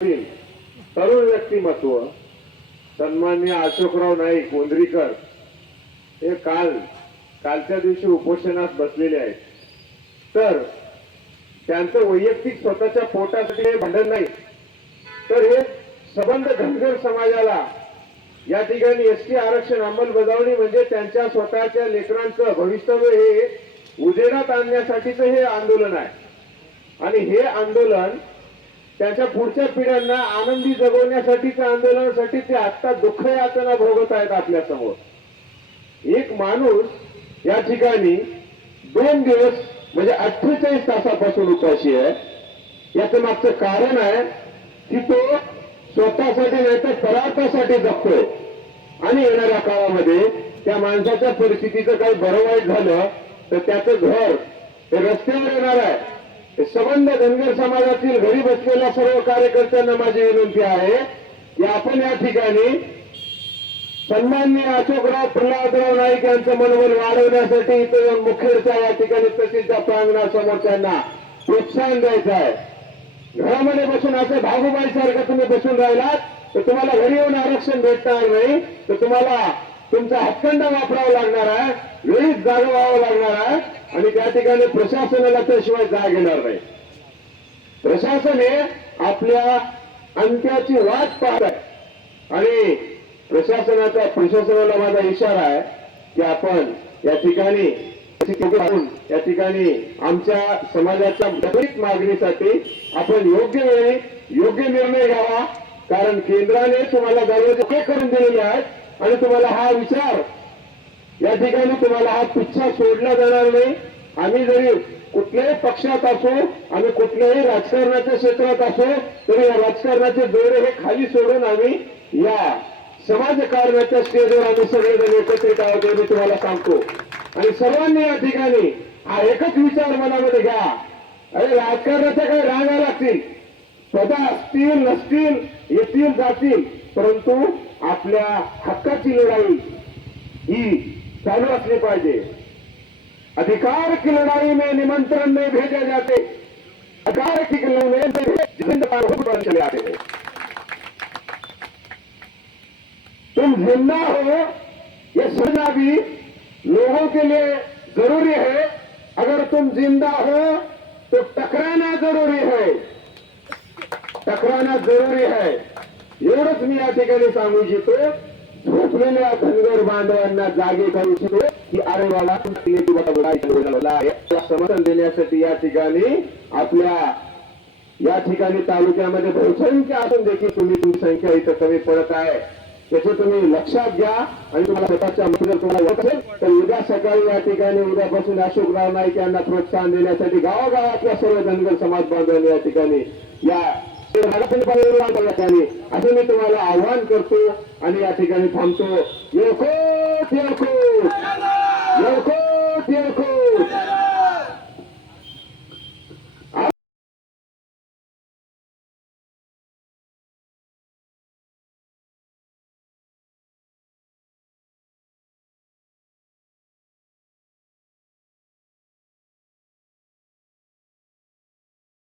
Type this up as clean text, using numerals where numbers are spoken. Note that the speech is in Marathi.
तरुण व्यक्तिमत्व सन्माननीय अशोकराव नाईक गोंधरीकर हे कालच्या दिवशी उपोषणास बसलेले आहेत. तर त्यांचं वैयक्तिक स्वतःच्या पोटासाठी हे भांडण नाही, तर हे सबंध धनगर समाजाला या ठिकाणी एसटी आरक्षण अंमलबजावणी म्हणजे त्यांच्या स्वतःच्या लेकरांचं भवितव्य हे उजेडात आणण्यासाठीच हे आंदोलन आहे. आणि हे आंदोलन त्यांच्या पुढच्या पिढ्यांना आनंदी जगवण्यासाठीच्या आंदोलनासाठी ते आता दुःख यातना भोगत आहेत आपल्या समोर. एक माणूस या ठिकाणी 2 दिवस म्हणजे 48 तासापासून उपाशी आहे. याचं मागचं कारण आहे की तो स्वतःसाठी नाही तर परार्थासाठी जगतोय. आणि येणाऱ्या काळामध्ये त्या माणसाच्या परिस्थितीचं काही बरं वाईट झालं तर त्याचं घर हे रस्त्यावर येणार आहे. सबंध धनगर समाजातील घरी बसलेल्या सर्व कार्यकर्त्यांना माझी विनंती आहे की आपण या ठिकाणी सन्माननीय अशोकराव प्रल्हादराव नाईक यांचं मनोबल वाढवण्यासाठी इथं मुखेडच्या या ठिकाणी प्रसिद्ध प्रांगणासमोर त्यांना प्रोत्साहन द्यायचं आहे. घरामध्ये बसून असं भागूबाई सारखं तुम्ही बसून राहिलात तर तुम्हाला घरी येऊन आरक्षण भेटणार नाही, तर तुम्हाला तुमचा हातखंडा वापरावा लागणार आहे, वेळीच जागा व्हावं लागणार आहे. आणि त्या ठिकाणी प्रशासनाला त्याशिवाय जाग येणार नाही. प्रशासन हे आपल्या अंत्याची वाट पाहत आहे. आणि प्रशासनाला माझा इशारा आहे की आपण या ठिकाणी आमच्या समाजाच्या विपरीत मागणीसाठी आपण योग्य वेळी योग्य निर्णय घ्यावा. कारण केंद्राने तुम्हाला दरवाजे करून दिलेले आहेत आणि तुम्हाला हा विचार या ठिकाणी तुम्हाला हा पिच्छा सोडला जाणार नाही. आम्ही जरी कुठल्याही पक्षात असो, आम्ही कुठल्याही राजकारणाच्या क्षेत्रात असो, तरी या राजकारणाचे दोरे हे खाली सोडून आम्ही या समाजकारणाच्या स्टेजवर आम्ही सगळेजण एकत्रित आहोत हे मी तुम्हाला सांगतो. आणि सर्वांनी या ठिकाणी हा एकच विचार मनामध्ये घ्या. अरे राजकारणाच्या काही रांगा लागतील, पदा असतील नसतील, येतील जातील, परंतु आपल्या हक्काची लढाई ही चालू असली पाहिजे. अधिकार की लड़ाई में निमंत्रण नहीं भेजे जाते, अधिकार की लड़ाई में जिंदा चले आते हैं. तुम जिंदा हो ये समझना भी लोगों के लिए जरूरी है. अगर तुम जिंदा हो तो टकराना जरूरी है, टकराना जरूरी है. एवढंच मी या ठिकाणी सांगू इच्छितो. झोपलेल्या धनगर बांधवांना जागे करू इच्छितो की अरे बाबा समर्थन देण्यासाठी या ठिकाणी आपल्या या ठिकाणी तालुक्यामध्ये बहुसंख्य असून देखील तुमची संख्या इथं कमी पडत आहे. त्याचे तुम्ही लक्षात घ्या. आणि तुम्हाला स्वतःच्या जर तुम्हाला होत असेल तर उद्या सकाळी या ठिकाणी उद्यापासून अशोकराव नाईक यांना प्रोत्साहन देण्यासाठी गावागावातल्या सर्व धनगर समाज बांधवांनी या ठिकाणी या असं मी तुम्हाला आव्हान करतो आणि या ठिकाणी थांबतो.